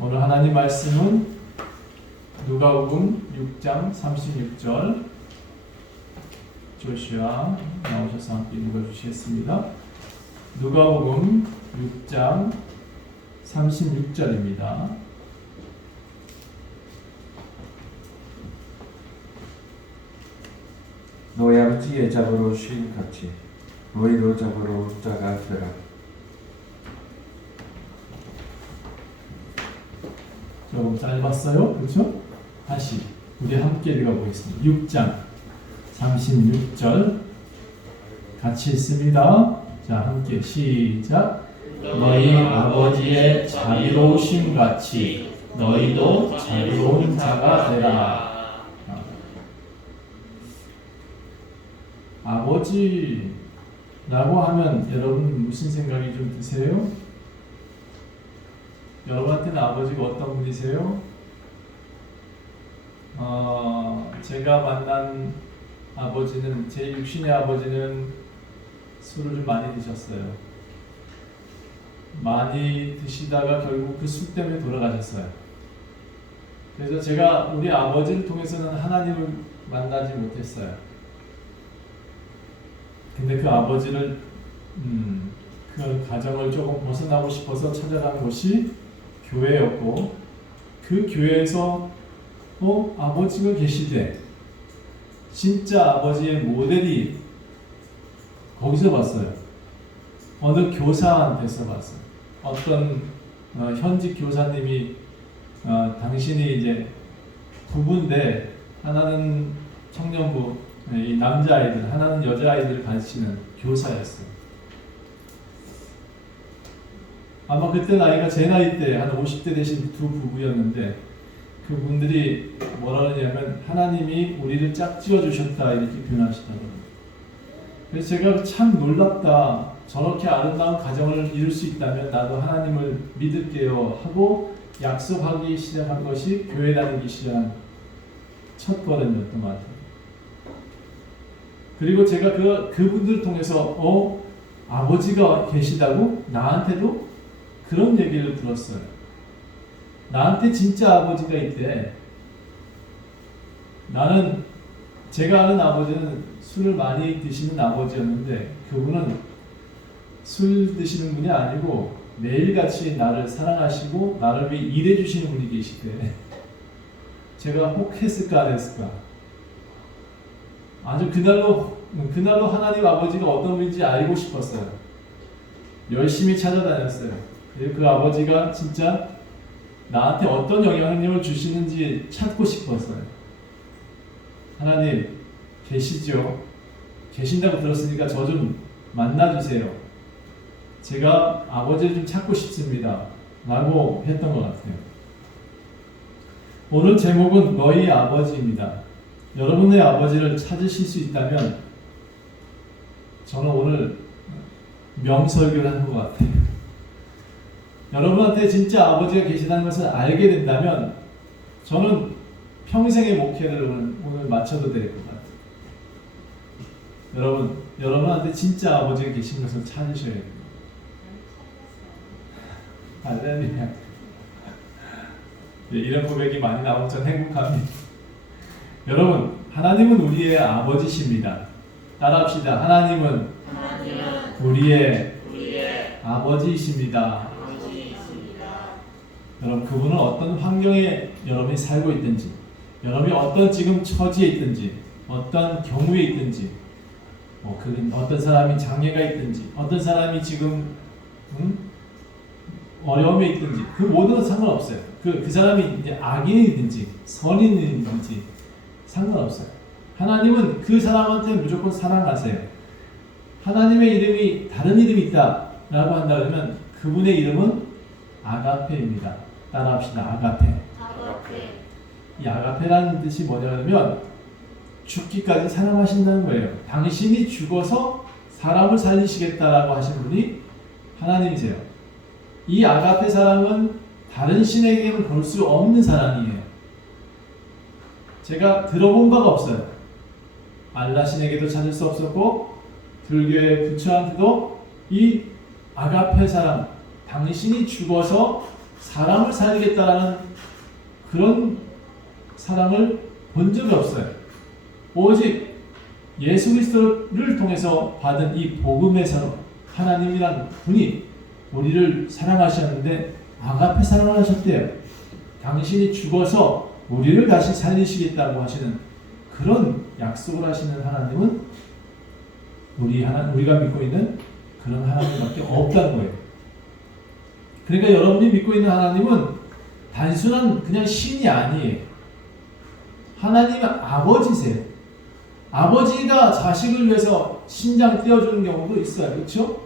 오늘 하나님 말씀은 누가복음 6장 36절. 조슈아 나오셔서 함께 읽어주시겠습니다. 누가복음 6장 36절입니다. 너희 아버지의 잡으로 쉰 같이 너희도 잡으로 자가 되라. 조금 짧았어요, 그렇죠? 다시 우리 함께 읽어보겠습니다. 6장 36절 같이 읽습니다. 자, 함께 시작. 너희 아버지의 자비로우심 같이 너희도 자비로운 자가 되라. 아버지라고 하면 여러분 무슨 생각이 좀 드세요? 여러분한테는 아버지가 어떤 분이세요? 제가 만난 아버지는, 제 육신의 아버지는 술을 좀 많이 드셨어요. 많이 드시다가 결국 그 술 때문에 돌아가셨어요. 그래서 제가 우리 아버지를 통해서는 하나님을 만나지 못했어요. 근데 그 아버지를 그 가정을 조금 벗어나고 싶어서 찾아간 곳이 교회였고, 그 교회에서 아버지가 계시대, 진짜 아버지의 모델이 거기서 봤어요. 어느 교사한테서 봤어요. 어떤 현직 교사님이 당신이 이제 부부인데 하나는 청년부, 이 남자아이들, 하나는 여자아이들을 가르치는 교사였어요. 아마 그때 나이가 제 나이 때 한 50대 되신 두 부부였는데, 그분들이 뭐라 그러냐면 하나님이 우리를 짝지어 주셨다 이렇게 표현하시더라고요. 그래서 제가 참 놀랍다, 저렇게 아름다운 가정을 이룰 수 있다면 나도 하나님을 믿을게요 하고 약속하기 시작한 것이 교회 다니기 시작한 첫 걸음이었던 것 같아요. 그리고 제가 그분들을 통해서 아버지가 계시다고? 나한테도 그런 얘기를 들었어요. 나한테 진짜 아버지가 있대. 나는, 제가 아는 아버지는 술을 많이 드시는 아버지였는데, 그분은 술 드시는 분이 아니고 매일같이 나를 사랑하시고 나를 위해 일해 주시는 분이 계시대. 제가 혹했을까 안 했을까? 아주 그날로 하나님 아버지가 어떤 분인지 알고 싶었어요. 열심히 찾아다녔어요. 그리고 그 아버지가 진짜 나한테 어떤 영향력을 주시는지 찾고 싶었어요. 하나님 계시죠? 계신다고 들었으니까 저 좀 만나주세요. 제가 아버지를 좀 찾고 싶습니다 라고 했던 것 같아요. 오늘 제목은 너희 아버지입니다. 여러분의 아버지를 찾으실 수 있다면 저는 오늘 명설교를 한 것 같아요. 여러분한테 진짜 아버지가 계시다는 것을 알게 된다면 저는 평생의 목회를 오늘 마쳐도 될 것 같아요. 여러분한테 진짜 아버지가 계신 것을 찾으셔야 돼요. 할렐루야. 이런 고백이 많이 나오면 전 행복합니다. 여러분, 하나님은 우리의 아버지십니다. 따라합시다. 하나님은 우리의 아버지이십니다. 여러분, 그분은 어떤 환경에 여러분이 살고 있든지, 여러분이 어떤 지금 처지에 있든지, 어떤 경우에 있든지, 어떤 사람이 장애가 있든지, 어떤 사람이 지금 어려움에 있든지, 그 모든 건 상관없어요. 그 사람이 이제 악인이든지 선인이든지 상관없어요. 하나님은 그 사람한테 무조건 사랑하세요. 하나님의 이름이 다른 이름이 있다라고 한다 그러면 그분의 이름은 아가페입니다. 따라합시다. 아가페. 이 아가페라는 뜻이 뭐냐면 죽기까지 사랑하신다는 거예요. 당신이 죽어서 사람을 살리시겠다라고 하신 분이 하나님이세요. 이 아가페 사랑은 다른 신에게는 볼 수 없는 사랑이에요. 제가 들어본 바가 없어요. 알라 신에게도 찾을 수 없었고 불교의 부처한테도 이 아가페 사랑, 당신이 죽어서 사람을 살리겠다라는 그런 사랑을 본 적이 없어요. 오직 예수 그리스도를 통해서 받은 이 복음에서 하나님이란 분이 우리를 사랑하셨는데 아가페 사랑을 하셨대요. 당신이 죽어서 우리를 다시 살리시겠다고 하시는 그런 약속을 하시는 하나님은 우리가 믿고 있는 그런 하나님밖에 없다는 거예요. 그러니까 여러분이 믿고 있는 하나님은 단순한 그냥 신이 아니에요. 하나님은 아버지세요. 아버지가 자식을 위해서 신장 떼어주는 경우도 있어요. 그렇죠?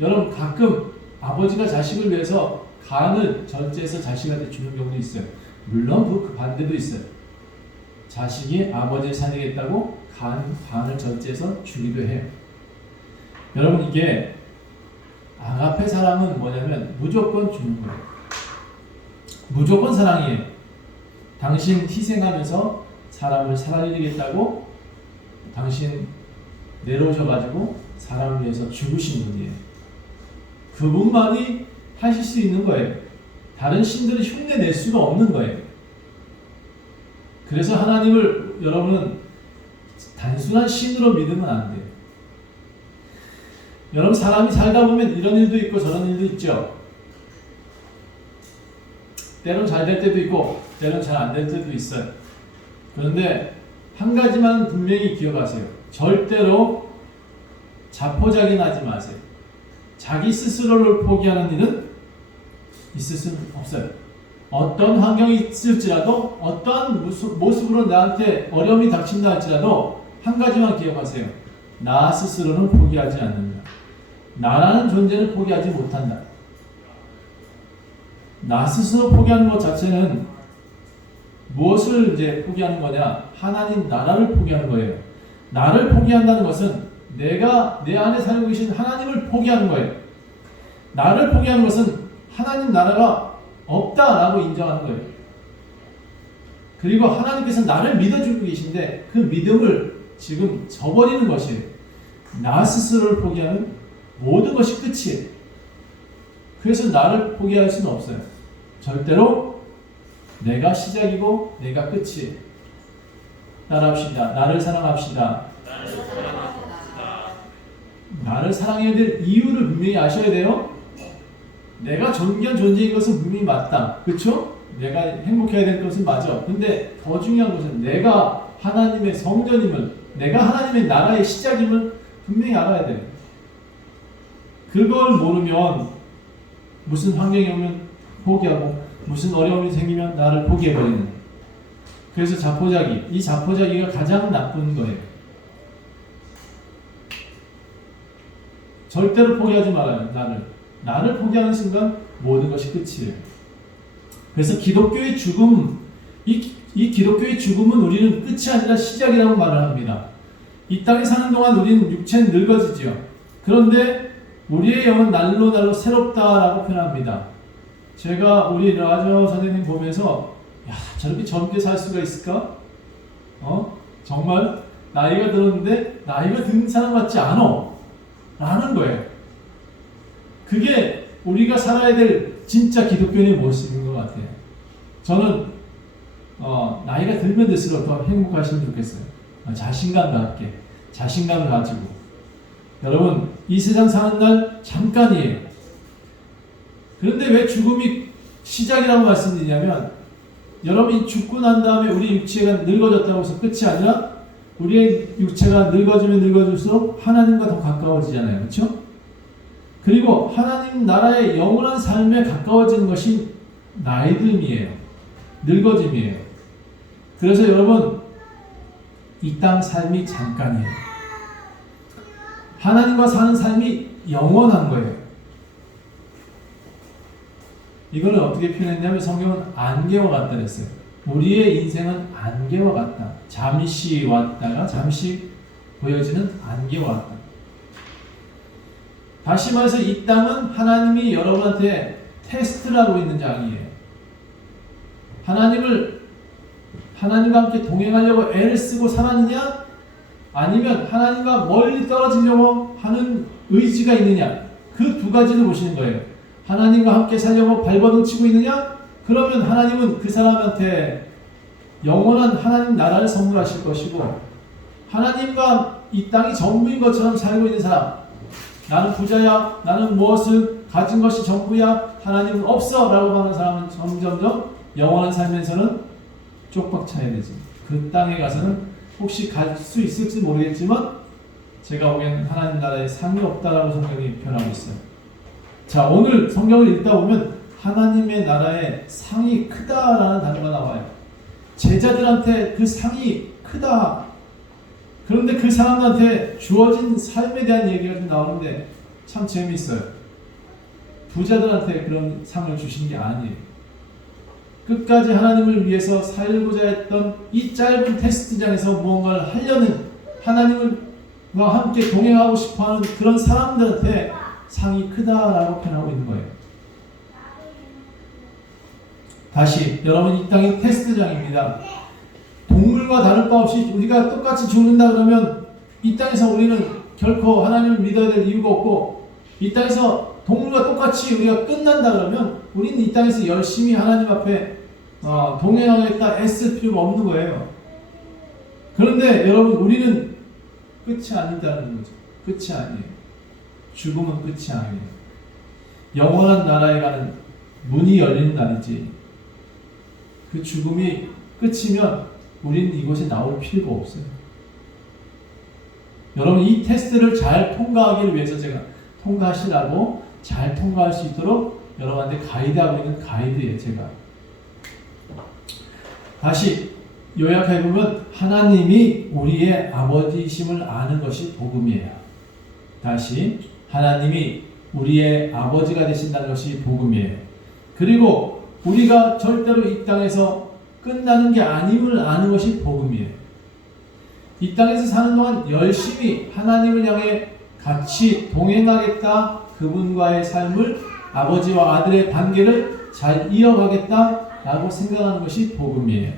여러분 가끔 아버지가 자식을 위해서 간을 절제해서 자식한테 주는 경우도 있어요. 물론 그 반대도 있어요. 자식이 아버지를 살리겠다고 간을 절제해서 주기도 해요. 여러분 이게 아가페 사랑은 뭐냐면 무조건 주는 거예요. 무조건 사랑이에요. 당신 희생하면서 사람을 살리겠다고 당신 내려오셔가지고 사람을 위해서 죽으신 분이에요. 그분만이 하실 수 있는 거예요. 다른 신들은 흉내낼 수가 없는 거예요. 그래서 하나님을 여러분은 단순한 신으로 믿으면 안 돼요. 여러분 사람이 살다 보면 이런 일도 있고 저런 일도 있죠. 때론 잘 될 때도 있고 때론 잘 안 될 때도 있어요. 그런데 한 가지만 분명히 기억하세요. 절대로 자포자기하지 마세요. 자기 스스로를 포기하는 일은 있을 수는 없어요. 어떤 환경이 있을지라도 어떠한 모습으로 나한테 어려움이 닥친다 할지라도 한 가지만 기억하세요. 나 스스로는 포기하지 않는다. 나라는 존재를 포기하지 못한다. 나 스스로 포기하는 것 자체는 무엇을 이제 포기하는 거냐? 하나님 나라를 포기하는 거예요. 나를 포기한다는 것은 내가 내 안에 살고 계신 하나님을 포기하는 거예요. 나를 포기하는 것은 하나님 나라가 없다라고 인정하는 거예요. 그리고 하나님께서 나를 믿어주고 계신데 그 믿음을 지금 저버리는 것이에요. 나 스스로를 포기하는 모든 것이 끝이에요. 그래서 나를 포기할 수는 없어요. 절대로 내가 시작이고 내가 끝이에요. 따라합시다. 나를 사랑합시다. 나를 사랑해야 될 이유를 분명히 아셔야 돼요. 내가 존귀한 존재인 것은 분명히 맞다. 그렇죠? 내가 행복해야 될 것은 맞아. 근데 더 중요한 것은 내가 하나님의 성전임을, 내가 하나님의 나라의 시작임을 분명히 알아야 돼요. 그걸 모르면 무슨 환경이 오면 포기하고 무슨 어려움이 생기면 나를 포기해버리는. 그래서 자포자기, 이 자포자기가 가장 나쁜 거예요. 절대로 포기하지 말아요. 나를 포기하는 순간 모든 것이 끝이에요. 그래서 기독교의 죽음, 이 기독교의 죽음은 우리는 끝이 아니라 시작이라고 말을 합니다. 이 땅에 사는 동안 우리는 육체는 늙어지죠. 그런데 우리의 영은 날로 날로 새롭다라고 표현합니다. 제가 우리 라저 선생님 보면서 야, 저렇게 젊게 살 수가 있을까? 정말 나이가 들었는데 나이가 든 사람 같지 않아 라는 거예요. 그게 우리가 살아야 될 진짜 기독교인의 모습인 것 같아요. 저는 나이가 들면 들수록 더 행복하시면 좋겠어요. 자신감과 함께 자신감을 가지고. 여러분 이 세상 사는 날 잠깐이에요. 그런데 왜 죽음이 시작이라고 말씀드리냐면 여러분이 죽고 난 다음에 우리 육체가 늙어졌다고 해서 끝이 아니라 우리의 육체가 늙어지면 늙어질수록 하나님과 더 가까워지잖아요. 그렇죠? 그리고 하나님 나라의 영원한 삶에 가까워지는 것이 나이듦이에요. 늙어짐이에요. 그래서 여러분 이 땅 삶이 잠깐이에요. 하나님과 사는 삶이 영원한 거예요. 이걸 어떻게 표현했냐면 성경은 안개와 같다 그랬어요. 우리의 인생은 안개와 같다. 잠시 왔다가 잠시 보여지는 안개와 같다. 다시 말해서 이 땅은 하나님이 여러분한테 테스트를 하고 있는 장이에요. 하나님과 함께 동행하려고 애를 쓰고 살았느냐? 아니면 하나님과 멀리 떨어지려고 하는 의지가 있느냐? 그 두 가지를 보시는 거예요. 하나님과 함께 살려고 발버둥 치고 있느냐? 그러면 하나님은 그 사람한테 영원한 하나님 나라를 선물하실 것이고, 하나님과 이 땅이 전부인 것처럼 살고 있는 사람, 나는 부자야, 나는 무엇을 가진 것이 전부야, 하나님은 없어 라고 하는 사람은 점점점 영원한 삶에서는 쪽박 차야 되지. 그 땅에 가서는 혹시 갈 수 있을지 모르겠지만 제가 보기에는 하나님 나라에 상이 없다라고 성경이 표현하고 있어요. 자, 오늘 성경을 읽다 보면 하나님의 나라에 상이 크다라는 단어가 나와요. 제자들한테 그 상이 크다. 그런데 그 사람들한테 주어진 삶에 대한 얘기가 좀 나오는데 참 재미있어요. 부자들한테 그런 상을 주신 게 아니에요. 끝까지 하나님을 위해서 살고자 했던 이 짧은 테스트장에서 무언가를 하려는, 하나님과 함께 동행하고 싶어하는 그런 사람들한테 상이 크다라고 표현하고 있는 거예요. 다시, 여러분, 이 땅이 테스트장입니다. 동물과 다를 바 없이 우리가 똑같이 죽는다 그러면 이 땅에서 우리는 결코 하나님을 믿어야 될 이유가 없고, 이 땅에서 동물과 똑같이 우리가 끝난다 그러면 우리는 이 땅에서 열심히 하나님 앞에 동행하겠다 애쓸 필요가 없는 거예요. 그런데 여러분, 우리는 끝이 아니다는 거죠. 끝이 아니에요. 죽음은 끝이 아니에요. 영원한 나라에 가는 문이 열리는 날이지. 그 죽음이 끝이면 우리는 이곳에 나올 필요가 없어요. 여러분, 이 테스트를 잘 통과하기를 위해서 제가 통과하시라고, 잘 통과할 수 있도록 여러분한테 가이드하고 있는 가이드예요, 제가. 다시 요약해보면 하나님이 우리의 아버지이심을 아는 것이 복음이에요. 다시, 하나님이 우리의 아버지가 되신다는 것이 복음이에요. 그리고 우리가 절대로 이 땅에서 끝나는 게 아님을 아는 것이 복음이에요. 이 땅에서 사는 동안 열심히 하나님을 향해 같이 동행하겠다, 그분과의 삶을, 아버지와 아들의 관계를 잘 이어가겠다라고 생각하는 것이 복음이에요.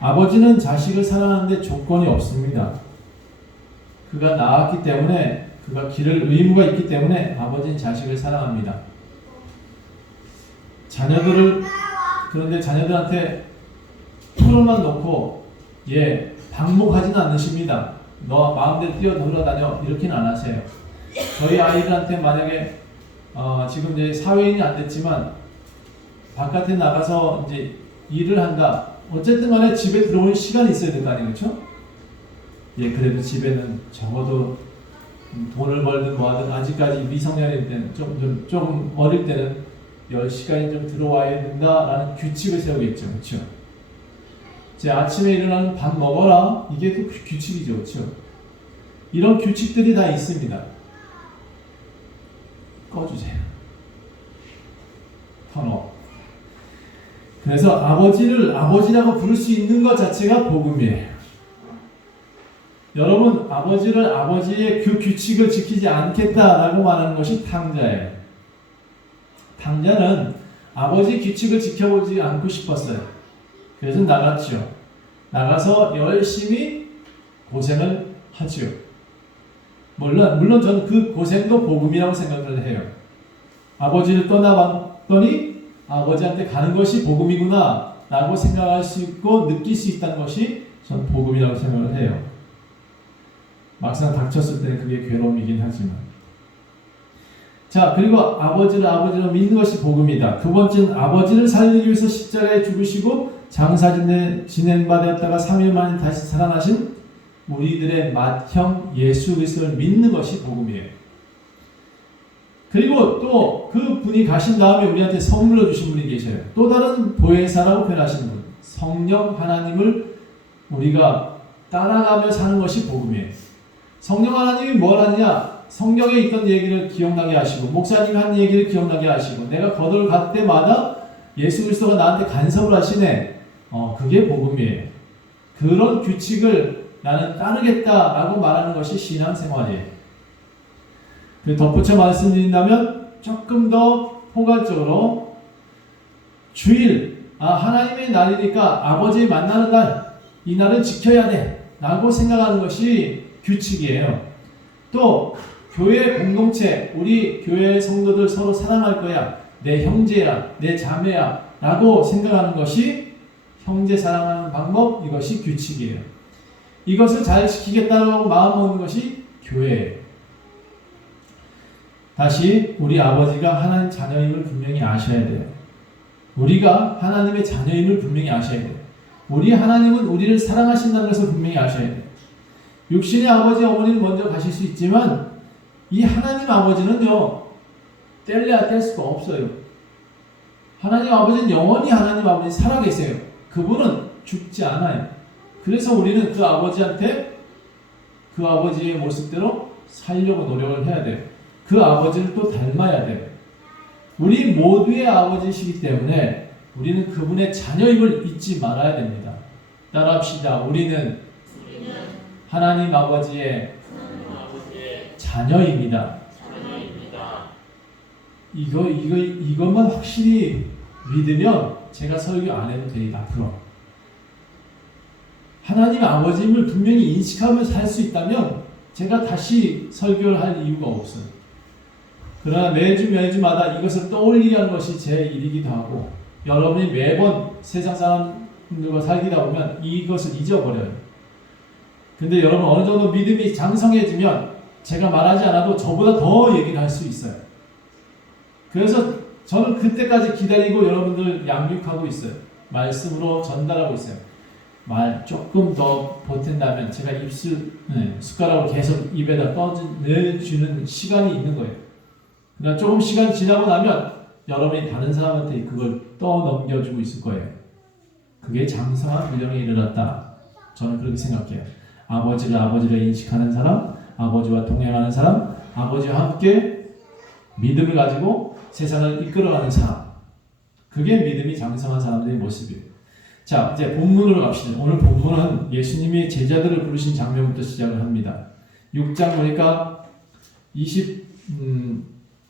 아버지는 자식을 사랑하는데 조건이 없습니다. 그가 낳았기 때문에, 그가 기를 의무가 있기 때문에 아버지는 자식을 사랑합니다. 그런데 자녀들한테 풀어만 놓고 방목하지는 않으십니다. 너 마음대로 뛰어놀아다녀 이렇게는 안 하세요. 저희 아이들한테 만약에 지금 이제 사회인이 안 됐지만 바깥에 나가서 이제 일을 한다. 어쨌든 간에 집에 들어오는 시간이 있어야 될 거 아니에요, 그렇죠? 그래도 집에는 적어도 돈을 벌든 뭐하든 아직까지 미성년일 때는 조금 어릴 때는 10시간이 좀 들어와야 된다라는 규칙을 세우겠죠, 그렇죠? 제 아침에 일어나는 밥 먹어라, 이게 또 규칙이죠, 그렇죠? 이런 규칙들이 다 있습니다. 꺼주세요. 턴업. 그래서 아버지를 아버지라고 부를 수 있는 것 자체가 복음이에요. 여러분, 아버지를 아버지의 그 규칙을 지키지 않겠다라고 말하는 것이 탕자예요. 탕자는 아버지 규칙을 지켜보지 않고 싶었어요. 그래서 나갔죠. 나가서 열심히 고생을 하죠. 물론 저는 그 고생도 복음이라고 생각을 해요. 아버지를 떠나봤더니 아버지한테 가는 것이 복음이구나 라고 생각할 수 있고 느낄 수 있다는 것이 전 복음이라고 생각을 해요. 막상 닥쳤을 때는 그게 괴로움이긴 하지만. 자, 그리고 아버지를 아버지로 믿는 것이 복음이다. 두 번째는 아버지를 살리기 위해서 십자가에 죽으시고 장사 지낸 바 되었다가 3일 만에 다시 살아나신 우리들의 맏형 예수 그리스도를 믿는 것이 복음이에요. 그리고 또 그 분이 가신 다음에 우리한테 선물로 주신 분이 계셔요. 또 다른 보혜사라고 표현하시는 분, 성령 하나님을 우리가 따라가며 사는 것이 복음이에요. 성령 하나님이 뭘 하느냐? 성경에 있던 얘기를 기억나게 하시고, 목사님이 한 얘기를 기억나게 하시고, 내가 거들 갈 때마다 예수 그리스도가 나한테 간섭을 하시네. 그게 복음이에요. 그런 규칙을 나는 따르겠다라고 말하는 것이 신앙생활이에요. 덧붙여 말씀드린다면 조금 더 포괄적으로 주일, 하나님의 날이니까 아버지 만나는 날, 이 날은 지켜야 돼 라고 생각하는 것이 규칙이에요. 또 교회 공동체, 우리 교회 성도들 서로 사랑할 거야. 내 형제야, 내 자매야 라고 생각하는 것이 형제 사랑하는 방법, 이것이 규칙이에요. 이것을 잘 지키겠다고 마음먹는 것이 교회예요. 다시 우리 아버지가 하나님 자녀임을 분명히 아셔야 돼요. 우리가 하나님의 자녀임을 분명히 아셔야 돼요. 우리 하나님은 우리를 사랑하신다는 것을 분명히 아셔야 돼요. 육신의 아버지, 어머니는 먼저 가실 수 있지만 이 하나님 아버지는요, 뗄래야 뗄 수가 없어요. 하나님 아버지는 영원히 하나님 아버지 살아계세요. 그분은 죽지 않아요. 그래서 우리는 그 아버지한테 그 아버지의 모습대로 살려고 노력을 해야 돼요. 그 아버지를 또 닮아야 돼요. 우리 모두의 아버지시기 때문에 우리는 그분의 자녀임을 잊지 말아야 됩니다. 따라합시다. 우리는 하나님 아버지의 자녀입니다. 이것만 확실히 믿으면 제가 설교 안 해도 돼요. 앞으로 하나님 아버지임을 분명히 인식하면서 살 수 있다면 제가 다시 설교를 할 이유가 없어요. 그러나 매주마다 이것을 떠올리게 하는 것이 제 일이기도 하고, 여러분이 매번 세상 사람들과 살기다 보면 이것을 잊어버려요. 근데 여러분 어느 정도 믿음이 장성해지면 제가 말하지 않아도 저보다 더 얘기를 할 수 있어요. 그래서 저는 그때까지 기다리고 여러분들 양육하고 있어요. 말씀으로 전달하고 있어요. 말 조금 더 보탠다면 제가 숟가락으로 계속 입에다 넣어주는 시간이 있는 거예요. 그러니까 조금 시간 지나고 나면 여러분이 다른 사람한테 그걸 떠넘겨주고 있을 거예요. 그게 장성한 분량에 이르렀다. 저는 그렇게 생각해요. 아버지를 인식하는 사람, 아버지와 동행하는 사람, 아버지와 함께 믿음을 가지고 세상을 이끌어가는 사람, 그게 믿음이 장성한 사람들의 모습이에요. 자, 이제 본문으로 갑시다. 오늘 본문은 예수님이 제자들을 부르신 장면부터 시작을 합니다. 6장 보니까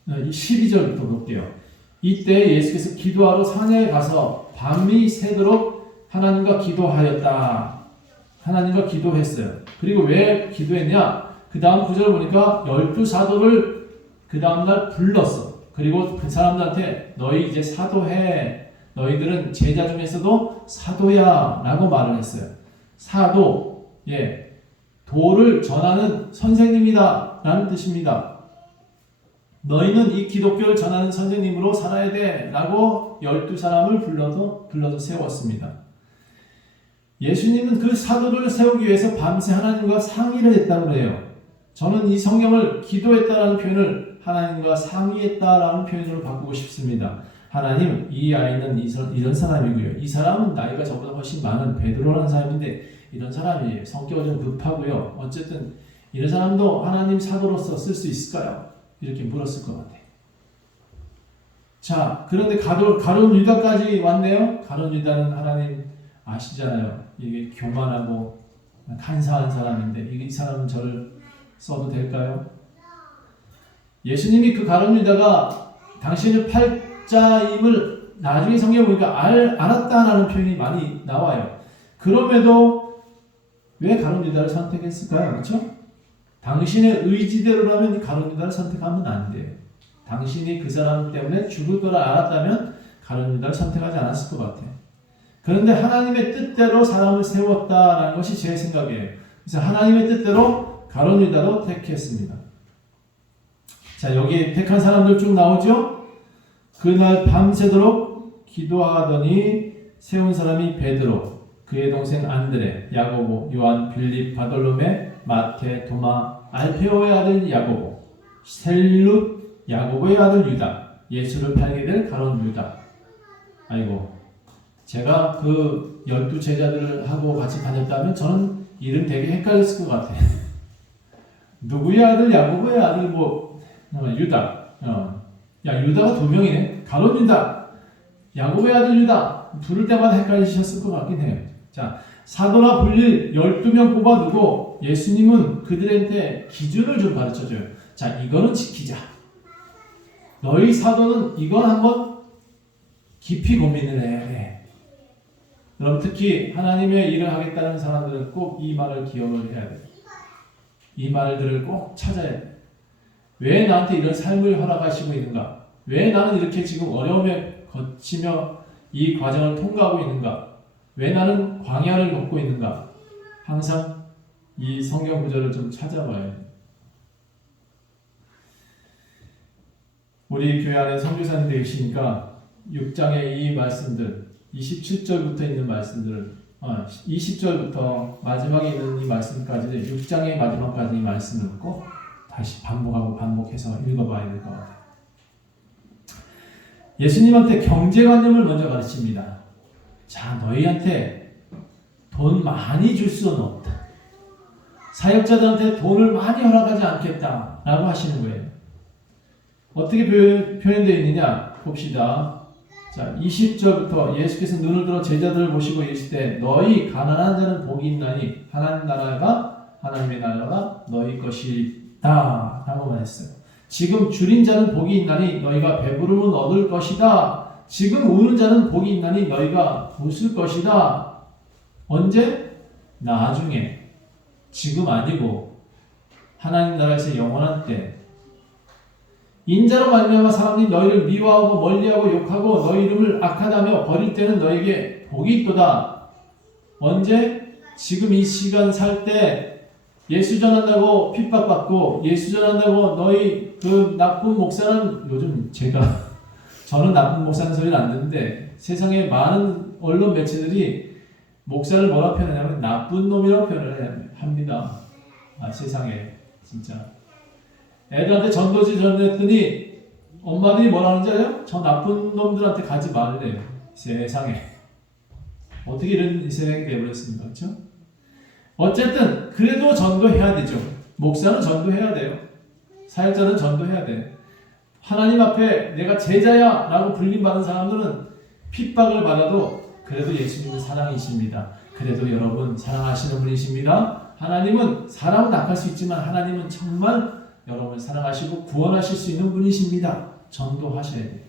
12절부터 볼게요. 이때 예수께서 기도하러 산에 가서 밤이 새도록 하나님과 기도하였다. 하나님과 기도했어요. 그리고 왜 기도했냐? 그 다음 구절 보니까 12사도를 그 다음날 불렀어. 그리고 그 사람들한테 너희 이제 사도해. 너희들은 제자 중에서도 사도야 라고 말을 했어요. 사도, 도를 전하는 선생님이다 라는 뜻입니다. 너희는 이 기독교를 전하는 선생님으로 살아야 돼 라고 12사람을 불러서 세웠습니다. 예수님은 그 사도를 세우기 위해서 밤새 하나님과 상의를 했다고 해요. 저는 이 성경을 기도했다라는 표현을 하나님과 상의했다라는 표현으로 바꾸고 싶습니다. 하나님, 이 아이는 이런 사람이고요. 이 사람은 나이가 저보다 훨씬 많은 베드로라는 사람인데 이런 사람이에요. 성격은 좀 급하고요. 어쨌든 이런 사람도 하나님 사도로서 쓸 수 있을까요? 이렇게 물었을 것 같아요. 자, 그런데 가룟 유다까지 왔네요. 가룟 유다는 하나님 아시잖아요. 이게 교만하고 간사한 사람인데 이 사람은 저를 써도 될까요? 예수님이 그 가룟 유다가 당신의 팔자임을 나중에 성경에 보니까 알았다라는 표현이 많이 나와요. 그럼에도 왜 가룟 유다를 선택했을까요? 그렇죠? 당신의 의지대로라면 가룟 유다를 선택하면 안 돼요. 당신이 그 사람 때문에 죽을 거라 알았다면 가룟 유다를 선택하지 않았을 것 같아요. 그런데 하나님의 뜻대로 사람을 세웠다라는 것이 제 생각이에요. 그래서 하나님의 뜻대로 가룟 유다도 택했습니다. 자, 여기 택한 사람들 쭉 나오죠? 그날 밤새도록 기도하더니 세운 사람이 베드로, 그의 동생 안드레, 야고보, 요한, 빌립, 바돌로메, 마태, 도마, 알페오의 아들 야고보, 셀룻, 야고보의 아들 유다, 예수를 팔게 될 가룟 유다. 아이고, 제가 그 12제자들을 하고 같이 다녔다면 저는 이름 되게 헷갈렸을 것 같아요. 누구의 아들, 야고보의 아들, 유다. 야, 유다가 두 명이네. 가룟 유다, 야고보의 아들 유다. 부를 때마다 헷갈리셨을 것 같긴 해요. 자, 사도라 불릴 12명 뽑아두고 예수님은 그들한테 기준을 좀 가르쳐줘요. 자, 이거는 지키자. 너희 사도는 이건 한번 깊이 고민을 해야 돼. 여러분, 특히 하나님의 일을 하겠다는 사람들은 꼭 이 말을 기억을 해야 돼. 이 말들을 꼭 찾아야 돼. 왜 나한테 이런 삶을 허락하시고 있는가? 왜 나는 이렇게 지금 어려움에 거치며 이 과정을 통과하고 있는가? 왜 나는 광야를 걷고 있는가? 항상 이 성경 구절을 좀 찾아봐야 해요. 우리 교회 안에 선교사님들 계시니까 6장의 이 말씀들, 27절부터 있는 말씀들을 20절부터 마지막에 있는 이 말씀까지 6장의 마지막까지 이 말씀을 꼭 다시 반복해서 읽어봐야 될 것 같아요. 예수님한테 경제관념을 먼저 가르칩니다. 자, 너희한테 돈 많이 줄 수는 없다. 사역자들한테 돈을 많이 허락하지 않겠다 라고 하시는 거예요. 어떻게 표현되어 있느냐 봅시다. 자, 20절부터 예수께서 눈을 들어 제자들을 보시고 이르시되 너희 가난한 자는 복이 있나니 하나님의 나라가 너희 것이다 라고 말했어요. 지금 줄인 자는 복이 있나니 너희가 배부름은 얻을 것이다. 지금 우는 자는 복이 있나니 너희가 웃을 것이다. 언제? 나중에. 지금 아니고 하나님 나라에서 영원한 때. 인자로 말미암아 사람들이 너희를 미워하고 멀리하고 욕하고 너희 이름을 악하다며 버릴 때는 너희에게 복이 있도다. 언제? 지금 이 시간 살 때 예수 전한다고 핍박받고 예수 전한다고 너희 그 나쁜 목사는 요즘 저는 나쁜 목사는 소리는 안 듣는데 세상에 많은 언론 매체들이 목사를 뭐라 표현하냐면 나쁜 놈이라고 표현을 합니다. 세상에 진짜 애들한테 전도지 전했더니 엄마들이 뭐라 하는지 알아요? 저 나쁜 놈들한테 가지 말래요. 세상에 어떻게 이런 세상이 되어버렸습니까? 그렇죠? 어쨌든 그래도 전도해야 되죠. 목사는 전도해야 돼요. 사역자는 전도해야 돼. 하나님 앞에 내가 제자야 라고 불림받은 사람들은 핍박을 받아도 그래도 예수님은 사랑이십니다. 그래도 여러분 사랑하시는 분이십니다. 하나님은 사람은 낙할 수 있지만 하나님은 정말 여러분을 사랑하시고 구원하실 수 있는 분이십니다. 전도하셔야 돼요.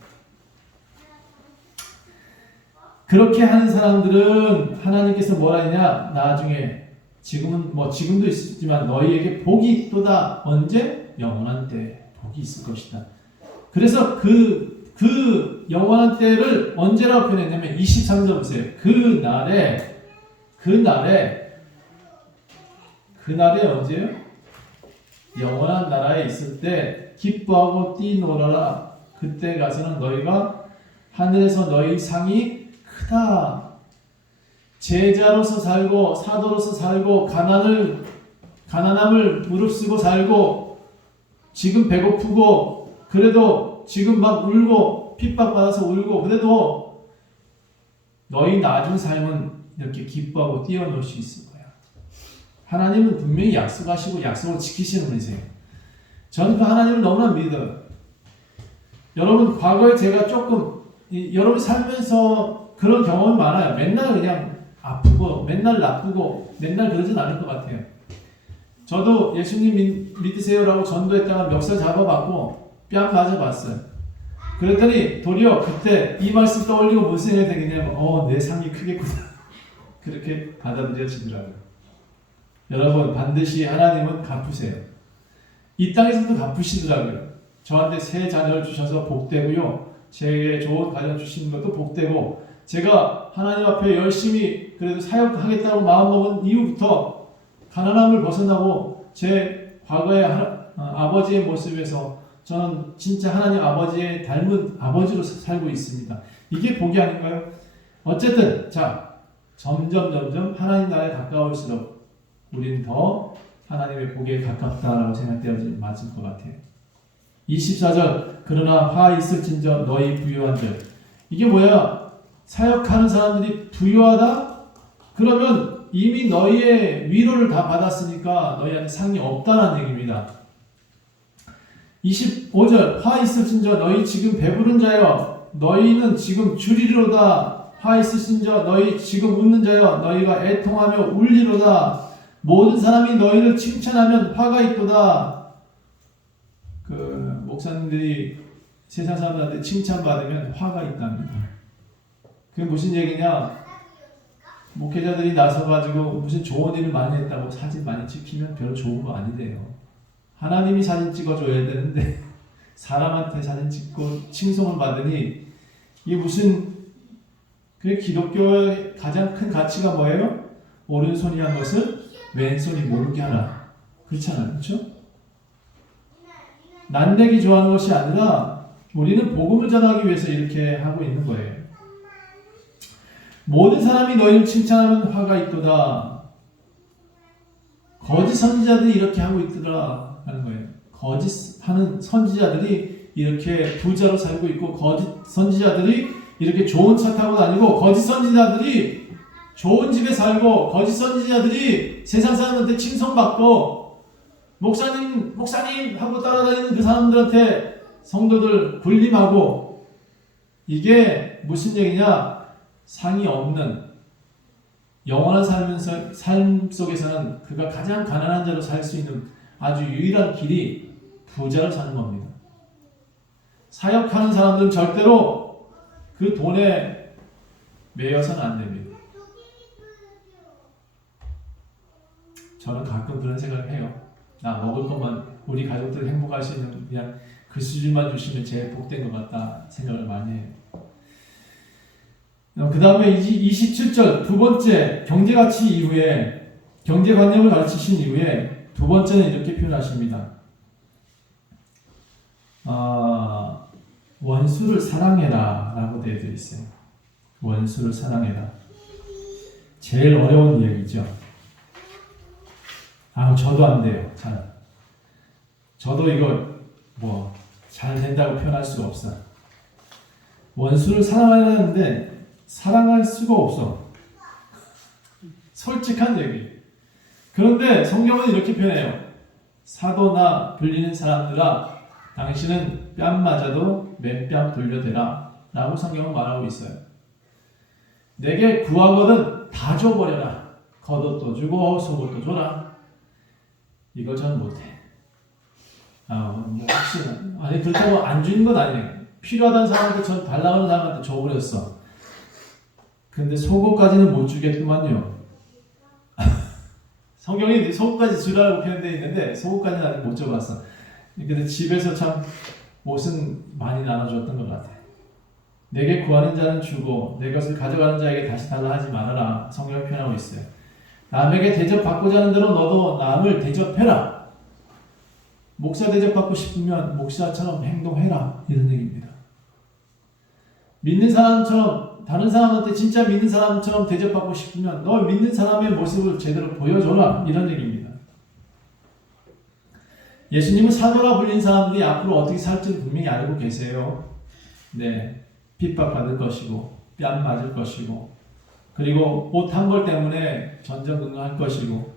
그렇게 하는 사람들은 하나님께서 뭐라 했냐? 나중에 지금도 있지만 너희에게 복이 있도다. 언제? 영원한 때 복이 있을 것이다. 그래서 그 영원한 때를 언제라고 표현했냐면 23절 보세요. 그날에 언제요? 영원한 나라에 있을 때 기뻐하고 뛰놀아라. 그때 가서는 너희가 하늘에서 너희 상이 크다. 제자로서 살고 사도로서 살고 가난함을 무릅쓰고 살고 지금 배고프고 그래도 지금 막 울고 핍박받아서 울고 그래도 너희 나중 삶은 이렇게 기뻐하고 뛰어놀 수 있을 거야. 하나님은 분명히 약속하시고 약속을 지키시는 분이세요. 저는 그 하나님을 너무나 믿어요. 여러분 과거에 제가 조금 여러분 살면서 그런 경험이 많아요. 맨날 그냥 아프고 맨날 나쁘고 맨날 그러진 않을 것 같아요. 저도 예수님 믿으세요라고 전도했다가 멱살 잡아봤고 뺨 맞아봤어요. 그랬더니 도리어 그때 이 말씀 떠올리고 무슨 생각이 되겠냐면 내 삶이 크겠구나. 그렇게 받아들여지더라고요. 여러분 반드시 하나님은 갚으세요. 이 땅에서도 갚으시더라고요. 저한테 새 자녀를 주셔서 복되고요. 제게 좋은 가정 주시는 것도 복되고 제가 하나님 앞에 열심히 그래도 사역하겠다고 마음먹은 이후부터 가난함을 벗어나고 제 과거의 아버지의 모습에서 저는 진짜 하나님 아버지의 닮은 아버지로 살고 있습니다. 이게 복이 아닌가요? 어쨌든 점점 하나님 나라에 가까울수록 우리는 더 하나님의 복에 가깝다라고 생각되어지 맞을 것 같아요. 24절 그러나 화 있을진저 너희 부유한들. 이게 뭐야? 사역하는 사람들이 부유하다? 그러면 이미 너희의 위로를 다 받았으니까 너희한테 상이 없다는 얘기입니다. 25절 화 있을진저 너희 지금 배부른 자여 너희는 지금 주리로다. 화 있을진저 너희 지금 웃는 자여 너희가 애통하며 울리로다. 모든 사람이 너희를 칭찬하면 화가 있도다. 목사님들이 세상 사람들한테 칭찬받으면 화가 있답니다. 그게 무슨 얘기냐? 목회자들이 나서가지고 무슨 좋은 일을 많이 했다고 사진 많이 찍히면 별로 좋은 거 아니래요. 하나님이 사진 찍어줘야 되는데 사람한테 사진 찍고 칭송을 받으니 이게 무슨 그 기독교의 가장 큰 가치가 뭐예요? 오른손이 한 것을 왼손이 모르게 하라. 그렇잖아요. 그렇죠? 난내기 좋아하는 것이 아니라 우리는 복음을 전하기 위해서 이렇게 하고 있는 거예요. 모든 사람이 너희를 칭찬하면 화가 있도다. 거짓 선지자들이 이렇게 하고 있더라 하는 거예요. 거짓하는 선지자들이 이렇게 부자로 살고 있고, 거짓 선지자들이 이렇게 좋은 차 타고 다니고, 거짓 선지자들이 좋은 집에 살고, 거짓 선지자들이 세상 사람한테 칭송받고, 목사님 하고 따라다니는 그 사람들한테 성도들 군림하고, 이게 무슨 얘기냐? 상이 없는 영원한 삶 속에서는 그가 가장 가난한 자로 살 수 있는 아주 유일한 길이 부자로 사는 겁니다. 사역하는 사람들은 절대로 그 돈에 매여서는 안 됩니다. 저는 가끔 그런 생각을 해요. 나 먹을 것만, 우리 가족들 행복할 수 있는 그냥 그 수준만 주시면 제일 복된 것 같다 생각을 많이 해요. 그 다음에 27절 두 번째 경제가치 이후에, 경제관념을 가르치신 이후에 두 번째는 이렇게 표현하십니다. 원수를 사랑해라 라고 되어 있어요. 원수를 사랑해라. 제일 어려운 이야기죠. 저도 안 돼요. 저도 이거 잘 된다고 표현할 수가 없어. 원수를 사랑하는데 사랑할 수가 없어. 솔직한 얘기. 그런데 성경은 이렇게 표현해요. 사도나 불리는 사람들아, 당신은 뺨 맞아도 맨뺨 돌려대라 라고 성경은 말하고 있어요. 내게 구하거든 다 줘버려라. 겉옷도 주고 속옷도 줘라. 이걸 저는 못해. 혹시나. 아니, 그렇다고 안 주는 건 아니에요. 필요하다는 사람한테, 전 달라고 하는 사람한테 줘버렸어. 근데 속옷까지는 못 주겠구만요. 성경에 속옷까지 주라고 표현되어 있는데 속옷까지는 아직 못 줘봤어. 근데 집에서 참 옷은 많이 나눠줬던 것 같아. 내게 구하는 자는 주고 내 것을 가져가는 자에게 다시 달라 하지 말아라. 성경이 표현하고 있어요. 남에게 대접받고자 하는 대로 너도 남을 대접해라. 목사 대접받고 싶으면 목사처럼 행동해라. 이런 얘기입니다. 믿는 사람처럼, 다른 사람한테 진짜 믿는 사람처럼 대접받고 싶으면 너 믿는 사람의 모습을 제대로 보여줘라. 이런 얘기입니다. 예수님은 사도라 불린 사람들이 앞으로 어떻게 살지를 분명히 알고 계세요. 네, 핍박받을 것이고 뺨 맞을 것이고, 그리고 옷 한 벌 때문에 전전긍긍할 것이고,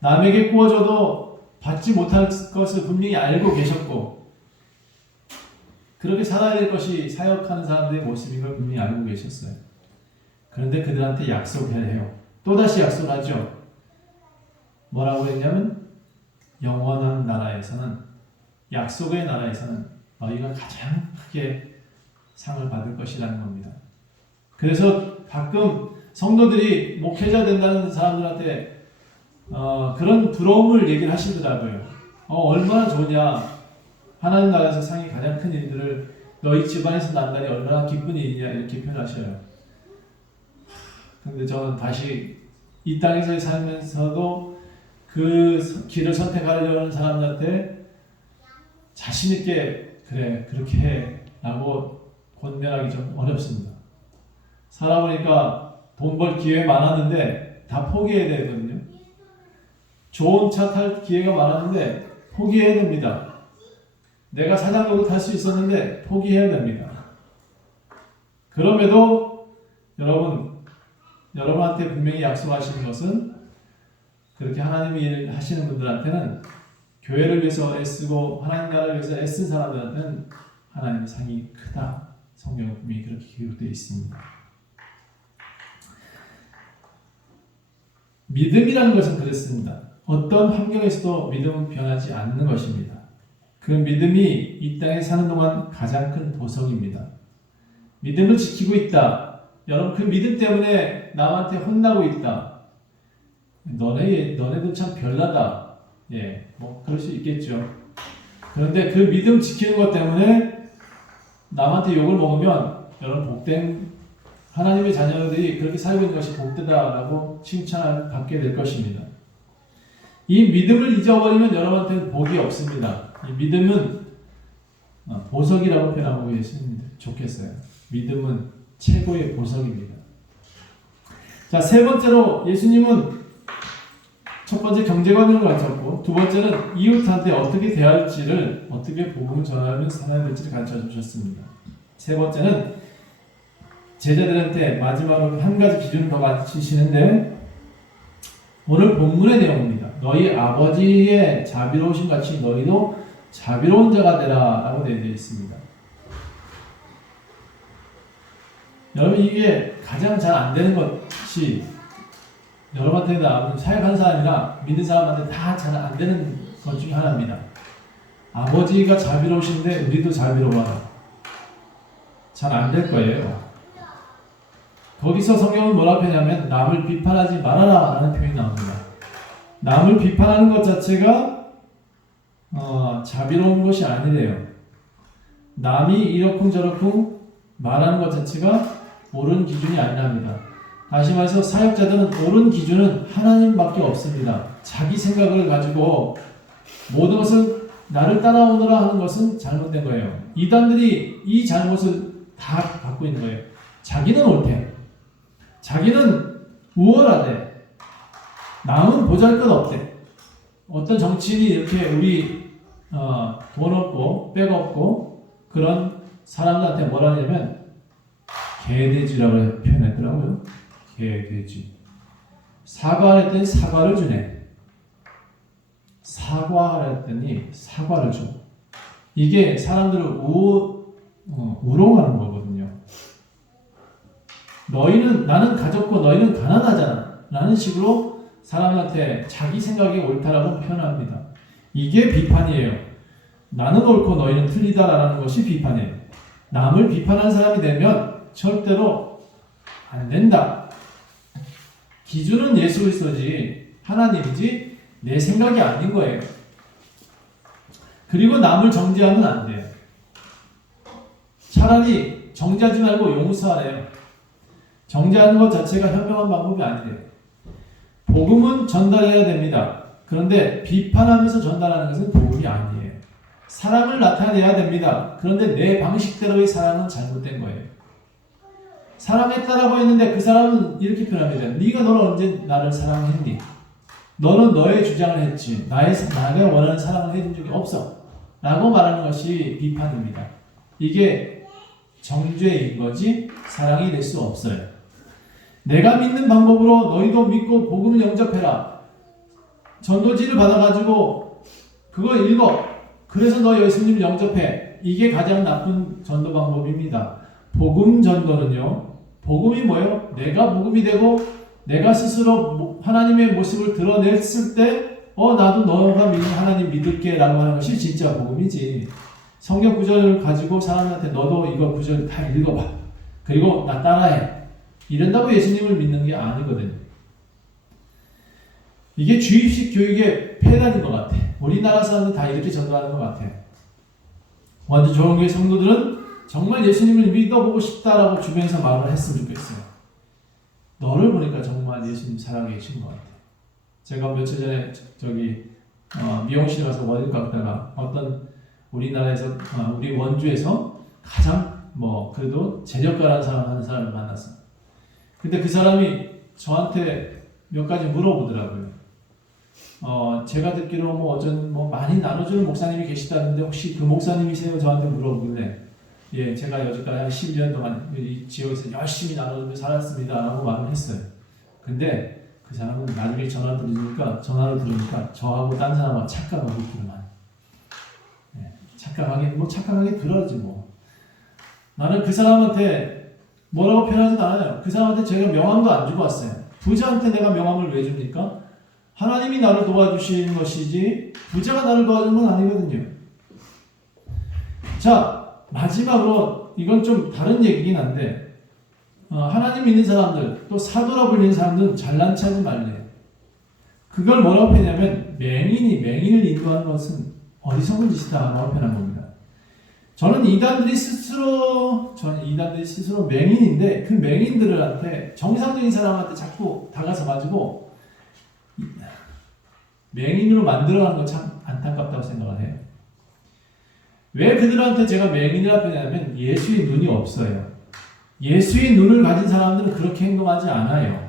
남에게 구워줘도 받지 못할 것을 분명히 알고 계셨고, 그렇게 살아야 될 것이 사역하는 사람들의 모습인 걸 분명히 알고 계셨어요. 그런데 그들한테 약속해야 해요. 또다시 약속하죠. 뭐라고 했냐면, 영원한 나라에서는, 약속의 나라에서는 너희가 가장 크게 상을 받을 것이라는 겁니다. 그래서 가끔 성도들이 목회자 된다는 사람들한테 그런 부러움을 얘기를 하시더라고요. 얼마나 좋냐. 하나님 나라에서 상이 가장 큰 일들을 너희 집안에서 난다니 얼마나 기쁜 일이냐, 이렇게 표현하셔요. 근데 저는 다시 이 땅에서 살면서도 그 길을 선택하려고 하는 사람들한테 자신 있게 그래 그렇게 해 라고 권면하기 좀 어렵습니다. 살아보니까 돈 벌 기회 많았는데 다 포기해야 되거든요. 좋은 차 탈 기회가 많았는데 포기해야 됩니다. 내가 사장으로 탈 수 있었는데 포기해야 됩니다. 그럼에도 여러분한테 분명히 약속하시는 것은, 그렇게 하나님이 일 하시는 분들한테는, 교회를 위해서 애쓰고 하나님 나라를 위해서 애쓴 사람들한테는 하나님의 상이 크다. 성경에 분명히 그렇게 기록되어 있습니다. 믿음이라는 것은 그렇습니다. 어떤 환경에서도 믿음은 변하지 않는 것입니다. 그 믿음이 이 땅에 사는 동안 가장 큰 보석입니다. 믿음을 지키고 있다. 여러분, 그 믿음 때문에 남한테 혼나고 있다. 너네들 참 별나다. 예, 뭐 그럴 수 있겠죠. 그런데 그 믿음 지키는 것 때문에 남한테 욕을 먹으면 여러분 복된 하나님의 자녀들이 그렇게 살고 있는 것이 복되다라고 칭찬을 받게 될 것입니다. 이 믿음을 잊어버리면 여러분한테는 복이 없습니다. 이 믿음은 보석이라고 표현하고 계시면 좋겠어요. 믿음은 최고의 보석입니다. 자, 세 번째로 예수님은 첫 번째 경제관념을 가르쳤고, 두 번째는 이웃한테 어떻게 대할지를, 어떻게 복음을 전하면 살아야 될지를 가르쳐 주셨습니다. 세 번째는 제자들한테 마지막으로 한 가지 기준을 더 가르치시는데, 오늘 본문의 내용입니다. 너희 아버지의 자비로우신 같이 너희도 자비로운 자가 되라 라고 되어 있습니다. 여러분, 이게 가장 잘 안 되는 것이 여러분한테 사역하는 사람이나 믿는 사람한테 다 잘 안 되는 것 중에 하나입니다. 아버지가 자비로우신데 우리도 자비로워라. 잘 안 될 거예요. 거기서 성경은 뭐라고 표현하냐면 남을 비판하지 말아라 라는 표현이 나옵니다. 남을 비판하는 것 자체가 자비로운 것이 아니래요. 남이 이러쿵저러쿵 말하는 것 자체가 옳은 기준이 아니랍니다. 다시 말해서 사역자들은 옳은 기준은 하나님밖에 없습니다. 자기 생각을 가지고 모든 것을 나를 따라오느라 하는 것은 잘못된 거예요. 이단들이 이 잘못을 다 갖고 있는 거예요. 자기는 옳대. 자기는 우월하대. 남은 보잘것없대. 어떤 정치인이 이렇게 우리 돈 없고 백 없고 그런 사람들한테 뭐라 하냐면 개돼지라고 표현했더라고요. 개돼지. 사과를 했더니 사과를 주네. 사과를 했더니 사과를 줘. 이게 사람들을 우롱하는 거거든요. 나는 가졌고 너희는 가난하잖아 라는 식으로 사람한테 자기 생각이 옳다라고 표현합니다. 이게 비판이에요. 나는 옳고 너희는 틀리다라는 것이 비판이에요. 남을 비판하는 사람이 되면 절대로 안 된다. 기준은 예수 그리스도지 하나님이지 내 생각이 아닌 거예요. 그리고 남을 정죄하면 안 돼요. 차라리 정죄하지 말고 용서하래요. 정죄하는 것 자체가 현명한 방법이 아니래요. 복음은 전달해야 됩니다. 그런데 비판하면서 전달하는 것은 복음이 아니에요. 사랑을 나타내야 됩니다. 그런데 내 방식대로의 사랑은 잘못된 거예요. 사랑했다라고 했는데 그 사람은 이렇게 표현합니다. 네가 너를 언제 나를 사랑했니? 너는 너의 주장을 했지. 나가 원하는 사랑을 해준 적이 없어. 라고 말하는 것이 비판입니다. 이게 정죄인 거지 사랑이 될 수 없어요. 내가 믿는 방법으로 너희도 믿고 복음을 영접해라. 전도지를 받아가지고 그거 읽어. 그래서 너 예수님을 영접해. 이게 가장 나쁜 전도 방법입니다. 복음 전도는요. 복음이 뭐예요? 내가 복음이 되고 내가 스스로 하나님의 모습을 드러냈을 때 나도 너가 믿는 하나님 믿을게 라고 하는 것이 진짜 복음이지. 성경 구절을 가지고 사람한테 너도 이거 구절 다 읽어봐. 그리고 나 따라해. 이런다고 예수님을 믿는 게 아니거든요. 이게 주입식 교육의 폐단인 것 같아. 우리나라 사람들 다 이렇게 전도하는 것 같아. 완전 조롱교회 성도들은 정말 예수님을 믿어보고 싶다라고 주변에서 말을 했으면 좋겠어요. 너를 보니까 정말 예수님 사랑해 계신 것 같아. 제가 며칠 전에 미용실에 가서 머리를 깎다가 어떤 우리나라에서 우리 원주에서 가장 그래도 제력가라는 하는 사람을 만났어요. 근데 그 사람이 저한테 몇 가지 물어보더라고요. 제가 듣기로 많이 나눠주는 목사님이 계시다는데 혹시 그 목사님이세요? 저한테 물어보길래 예, 제가 여지까지 한 12년 동안 이 지역에서 열심히 나눠주며 살았습니다 라고 말을 했어요. 근데 그 사람은 나중에 전화를 들으니까 저하고 딴 사람하고 착각하고 있기만. 착각하게 들어야지 나는 그 사람한테 뭐라고 표현하진 않아요. 그 사람한테 제가 명함도 안 주고 왔어요. 부자한테 내가 명함을 왜 줍니까? 하나님이 나를 도와주시는 것이지 부자가 나를 도와주는 건 아니거든요. 자, 마지막으로 이건 좀 다른 얘기긴 한데 하나님 믿는 사람들 또 사도라 불리는 사람들은 잘난 체하지 말래요. 그걸 뭐라고 표현하냐면 맹인을 인도하는 것은 어리석은 짓이다라고 표현한 겁니다. 저는 이단들이 스스로 맹인인데 그 맹인들한테 정상적인 사람한테 자꾸 다가서 가지고 맹인으로 만들어가는 건 참 안타깝다고 생각을 해요. 왜 그들한테 제가 맹인이라고 표현하냐면 예수의 눈이 없어요. 예수의 눈을 가진 사람들은 그렇게 행동하지 않아요.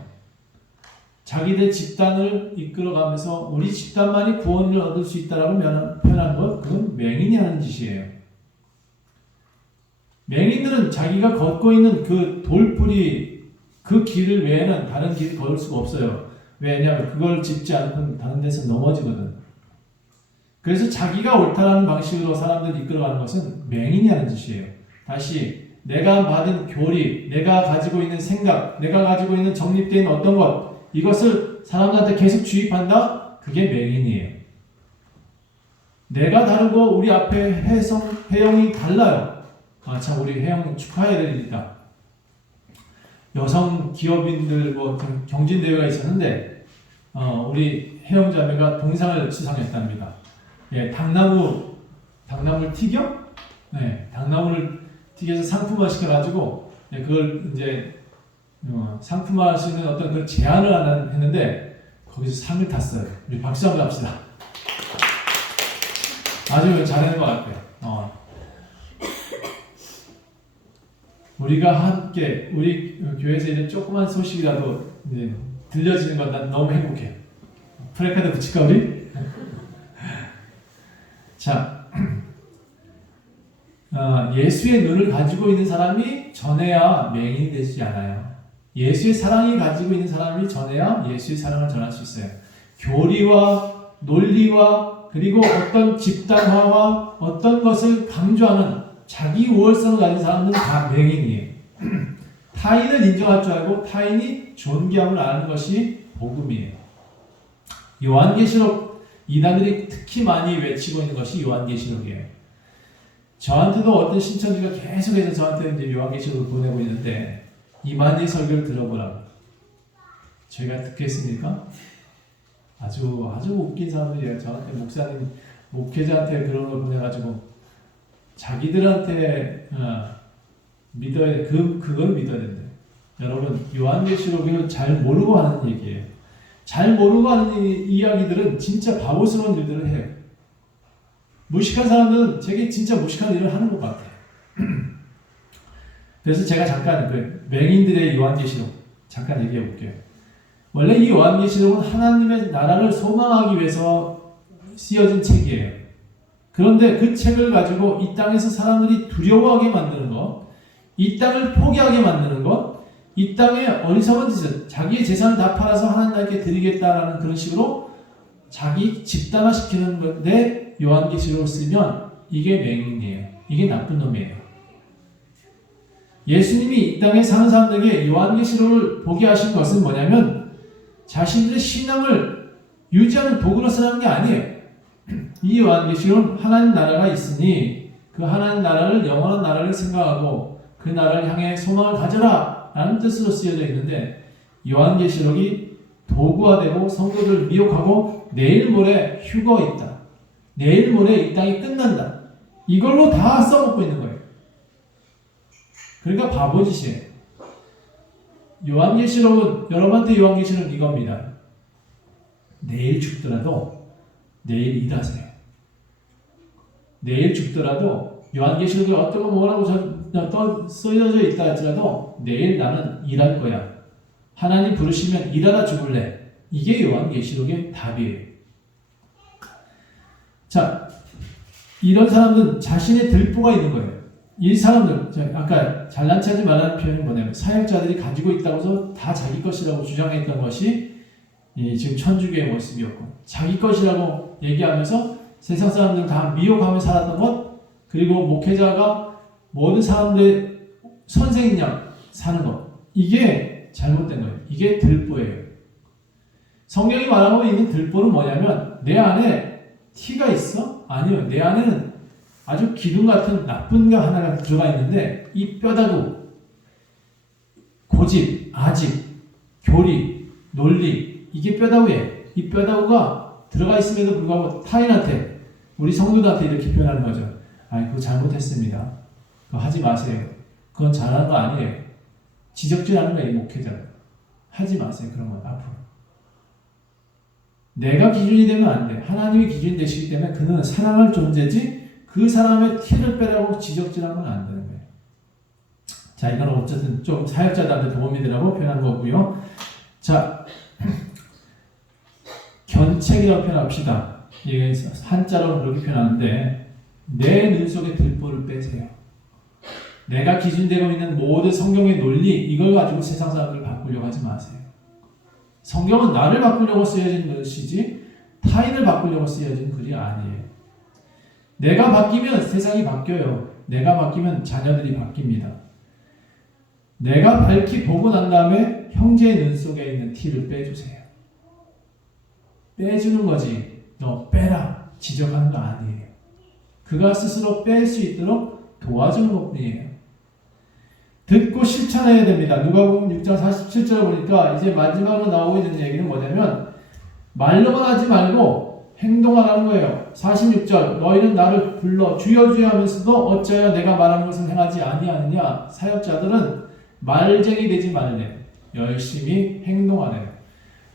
자기들 집단을 이끌어가면서 우리 집단만이 구원을 얻을 수 있다라고 표현한 것, 그건 맹인이 하는 짓이에요. 맹인들은 자기가 걷고 있는 그 돌풀이 그 길을 외에는 다른 길을 걸을 수가 없어요. 왜냐하면 그걸 짚지 않고 다른 데서 넘어지거든. 그래서 자기가 옳다라는 방식으로 사람들을 이끌어가는 것은 맹인이 하는 짓이에요. 다시 내가 받은 교리, 내가 가지고 있는 생각, 내가 가지고 있는 정립된 어떤 것, 이것을 사람들한테 계속 주입한다? 그게 맹인이에요. 내가 다르고 우리 앞에 혜영이 달라요. 참 우리 혜영 축하해야 됩니다. 여성 기업인들 경진대회가 있었는데 우리 혜영 자매가 동상을 수상했답니다. 예, 당나무를 튀겨? 네, 당나무를 튀겨서 상품화 시켜가지고 그걸 이제 상품화할 수 있는 어떤 그런 제안을 했는데 거기서 상을 탔어요. 우리 박수 한번 합시다. 아주 잘하는 것 같아요. 우리가 함께 우리 교회에서 이제 조그만 소식이라도 이제 들려지는 건 난 너무 행복해요. 프레카드 붙일까 우리? 자, 예수의 눈을 가지고 있는 사람이 전해야 맹인이 되지 않아요. 예수의 사랑이 가지고 있는 사람이 전해야 예수의 사랑을 전할 수 있어요. 교리와 논리와 그리고 어떤 집단화와 어떤 것을 강조하는 자기 우월성을 가진 사람들은 다 맹인이에요. 타인을 인정할 줄 알고 타인이 존귀함을 아는 것이 복음이에요. 요한계시록 이단들이 특히 많이 외치고 있는 것이 요한계시록이에요. 저한테도 어떤 신천지가 계속해서 저한테 이제 요한계시록을 보내고 있는데 이만희 설교를 들어보라고. 저희가 듣겠습니까? 아주 웃긴 사람들이에요. 저한테 목사님, 목회자한테 그런 걸 보내가지고 자기들한테 믿어야 돼. 그걸 믿어야 된다. 여러분, 요한계시록을 잘 모르고 하는 얘기예요. 잘 모르고 하는 이야기들은 진짜 바보스러운 일들을 해요. 무식한 사람들은 되게 진짜 무식한 일을 하는 것 같아요. 그래서 제가 잠깐 그 맹인들의 요한계시록 잠깐 얘기해 볼게요. 원래 이 요한계시록은 하나님의 나라를 소망하기 위해서 쓰여진 책이에요. 그런데 그 책을 가지고 이 땅에서 사람들이 두려워하게 만드는 것, 이 땅을 포기하게 만드는 것, 이 땅에 어리석은 짓을 자기의 재산을 다 팔아서 하나님께 드리겠다라는 그런 식으로 자기 집단화시키는 건데 요한계시록을 쓰면 이게 맹인이에요. 이게 나쁜 놈이에요. 예수님이 이 땅에 사는 사람들에게 요한계시록을 보게 하신 것은 뭐냐면 자신들의 신앙을 유지하는 도구로 쓰라는 게 아니에요. 이 요한계시록은 하나님 나라가 있으니 그 하나님 나라를 영원한 나라를 생각하고 그 나라를 향해 소망을 가져라 라는 뜻으로 쓰여져 있는데 요한계시록이 도구화되고 성도들을 미혹하고 내일 모레 휴거 있다. 내일 모레 이 땅이 끝난다. 이걸로 다 써먹고 있는 거예요. 그러니까 바보짓이에요. 요한계시록은 여러분한테 요한계시록은 이겁니다. 내일 죽더라도 내일 일하세요. 내일 죽더라도 요한계시록에 어떤 거 뭐라고 써져 있다 할지라도 내일 나는 일할 거야. 하나님 부르시면 일하다 죽을래. 이게 요한계시록의 답이에요. 자, 이런 사람들은 자신의 들보가 있는 거예요. 이 사람들, 아까 잘난 체하지 말라는 표현이 뭐냐면 사역자들이 가지고 있다고 해서 다 자기 것이라고 주장했던 것이 지금 천주교의 모습이었고 자기 것이라고 얘기하면서 세상 사람들 다 미혹하며 살았던 것, 그리고 목회자가 모든 사람들의 선생인 양 사는 것, 이게 잘못된 거예요. 이게 들보예요. 성경이 말하고 있는 들보는 뭐냐면 내 안에 티가 있어? 아니요. 내 안에는 아주 기둥 같은 나쁜 거 하나가 들어가 있는데 이 뼈다구, 고집, 아집, 교리, 논리, 이게 뼈다구예요. 이 뼈다구가 들어가 있음에도 불구하고 타인한테, 우리 성도들한테 이렇게 표현하는 거죠. 아이, 그거 잘못했습니다. 그거 하지 마세요. 그건 잘하는 거 아니에요. 지적질하는 거예요, 목회자. 하지 마세요, 그런 건 앞으로. 내가 기준이 되면 안 돼. 하나님이 기준이 되시기 때문에 그는 사랑할 존재지 그 사람의 티를 빼라고 지적질하면 안 되는 거예요. 자, 이건 어쨌든 좀 사역자들한테 도움이 되라고 표현한 거고요. 자, 견책이라고 표현합시다. 이게 한자로 그렇게 표현하는데, 내 눈 속에 들보를 빼세요. 내가 기준되고 있는 모든 성경의 논리, 이걸 가지고 세상 사람들을 바꾸려고 하지 마세요. 성경은 나를 바꾸려고 쓰여진 것이지 타인을 바꾸려고 쓰여진 글이 아니에요. 내가 바뀌면 세상이 바뀌어요. 내가 바뀌면 자녀들이 바뀝니다. 내가 밝히 보고 난 다음에 형제의 눈 속에 있는 티를 빼주세요. 빼주는 거지. 너 빼라. 지적하는 거 아니에요. 그가 스스로 뺄 수 있도록 도와주는 것뿐이에요. 듣고 실천해야 됩니다. 누가복음 6장 47절 보니까 이제 마지막으로 나오고 있는 얘기는 뭐냐면 말로만 하지 말고 행동하라는 거예요. 46절 너희는 나를 불러 주여 주여 하면서도 어찌하여 내가 말한 것을 행하지 아니하느냐. 사역자들은 말쟁이 되지 말래. 열심히 행동하래.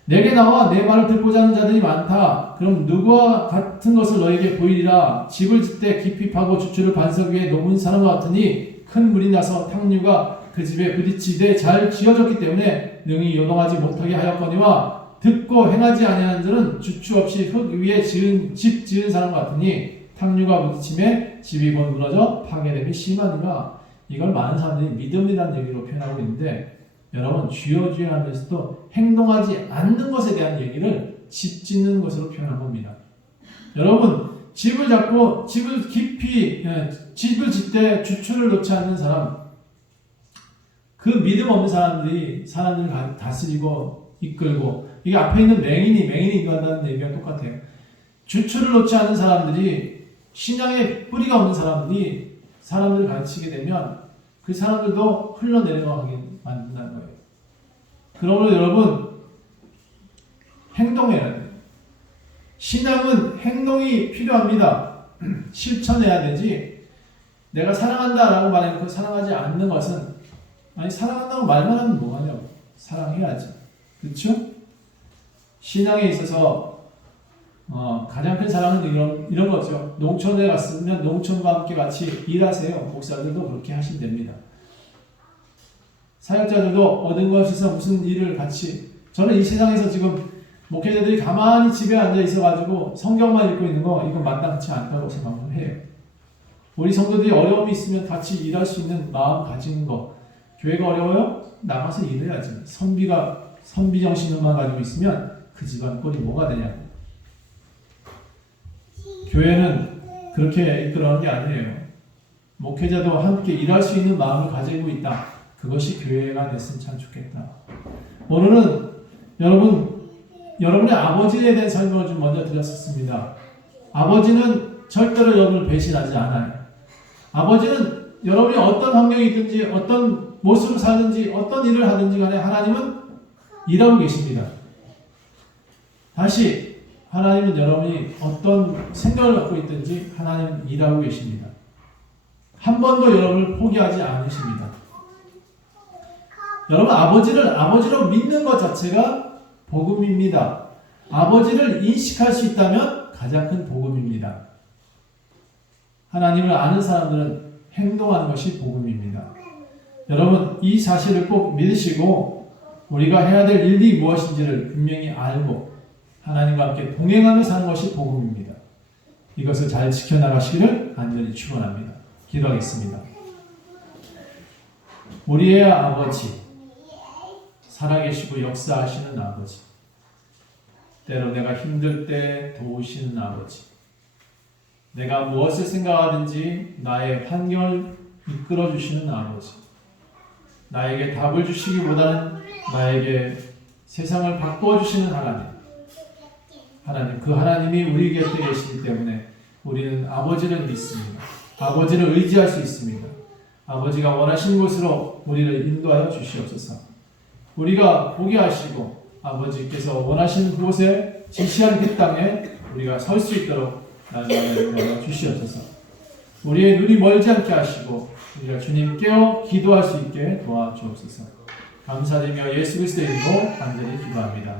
내게 나와 내 말을 듣고자 하는 자들이 많다. 그럼 누구와 같은 것을 너에게 보이리라. 집을 짓되 깊이 파고 주추를 반석 위에 놓은 사람과 같으니 큰 물이 나서 탕류가 그 집에 부딪히되 잘 지어졌기 때문에 능히 요동하지 못하게 하였거니와 듣고 행하지 아니하는 자는 주추 없이 흙 위에 집 지은 사람 같으니 탕류가 부딪힘에 집이 곧 무너져 파괴됨이 심하니라. 이걸 많은 사람들이 믿음이라는 얘기로 표현하고 있는데, 여러분 주여 주여 하면서도 행동하지 않는 것에 대한 얘기를 집 짓는 것으로 표현한 겁니다. 여러분 집을 잡고 집을 깊이 집을 짓되 주추를 놓지 않는 사람, 그 믿음 없는 사람들이 사람들을 다스리고 이끌고, 이게 앞에 있는 맹인이 인도한다는 얘기가 똑같아요. 주추를 놓지 않는 사람들이, 신앙에 뿌리가 없는 사람들이 사람들을 가르치게 되면 그 사람들도 흘러내려가게 만든다는 거예요. 그러므로 여러분 행동해야 돼요. 신앙은 행동이 필요합니다. 실천해야 되지, 내가 사랑한다라고 말해놓고 사랑하지 않는 것은, 아니 사랑한다고 말만 하면 뭐하냐고. 사랑해야지. 그렇죠? 신앙에 있어서 가장 큰 사랑은 이런 거죠. 농촌에 갔으면 농촌과 함께 같이 일하세요. 목사들도 그렇게 하시면 됩니다. 사역자들도 얻은 것에서 무슨 일을 같이, 저는 이 세상에서 지금 목회자들이 가만히 집에 앉아 있어가지고 성경만 읽고 있는 거, 이건 마땅치 않다고 생각을 해요. 우리 성도들이 어려움이 있으면 같이 일할 수 있는 마음 가지는 거. 교회가 어려워요? 나가서 일해야지. 선비 정신만 가지고 있으면 그 집안 꼴이 뭐가 되냐고. 교회는 그렇게 이끌어가는 게 아니에요. 목회자도 함께 일할 수 있는 마음을 가지고 있다. 그것이 교회가 됐으면 참 좋겠다. 오늘은 여러분의 아버지에 대한 설명을 좀 먼저 드렸었습니다. 아버지는 절대로 여러분을 배신하지 않아요. 아버지는 여러분이 어떤 환경이 있든지 어떤 모습을 사든지 어떤 일을 하든지 간에 하나님은 일하고 계십니다. 다시 하나님은 여러분이 어떤 생각을 갖고 있든지 하나님은 일하고 계십니다. 한 번도 여러분을 포기하지 않으십니다. 여러분 아버지로 믿는 것 자체가 복음입니다. 아버지를 인식할 수 있다면 가장 큰 복음입니다. 하나님을 아는 사람들은 행동하는 것이 복음입니다. 여러분 이 사실을 꼭 믿으시고 우리가 해야 될 일이 무엇인지를 분명히 알고 하나님과 함께 동행하며 사는 것이 복음입니다. 이것을 잘 지켜나가시기를 간절히 축원합니다. 기도하겠습니다. 우리의 아버지, 살아계시고 역사하시는 아버지, 때로 내가 힘들 때 도우시는 아버지, 내가 무엇을 생각하든지 나의 환경을 이끌어주시는 아버지, 나에게 답을 주시기보다는 나에게 세상을 바꿔주시는 하나님, 그 하나님이 우리 곁에 계시기 때문에 우리는 아버지를 믿습니다. 아버지를 의지할 수 있습니다. 아버지가 원하시는 곳으로 우리를 인도하여 주시옵소서. 우리가 보게 하시고 아버지께서 원하시는 그곳에 지시한 그 땅에 우리가 설 수 있도록 나는 주시옵소서. 우리의 눈이 멀지 않게 하시고 우리가 주님 깨어 기도할 수 있게 도와주옵소서. 감사드리며 예수 그리스도의 이름으로 간절히 기도합니다.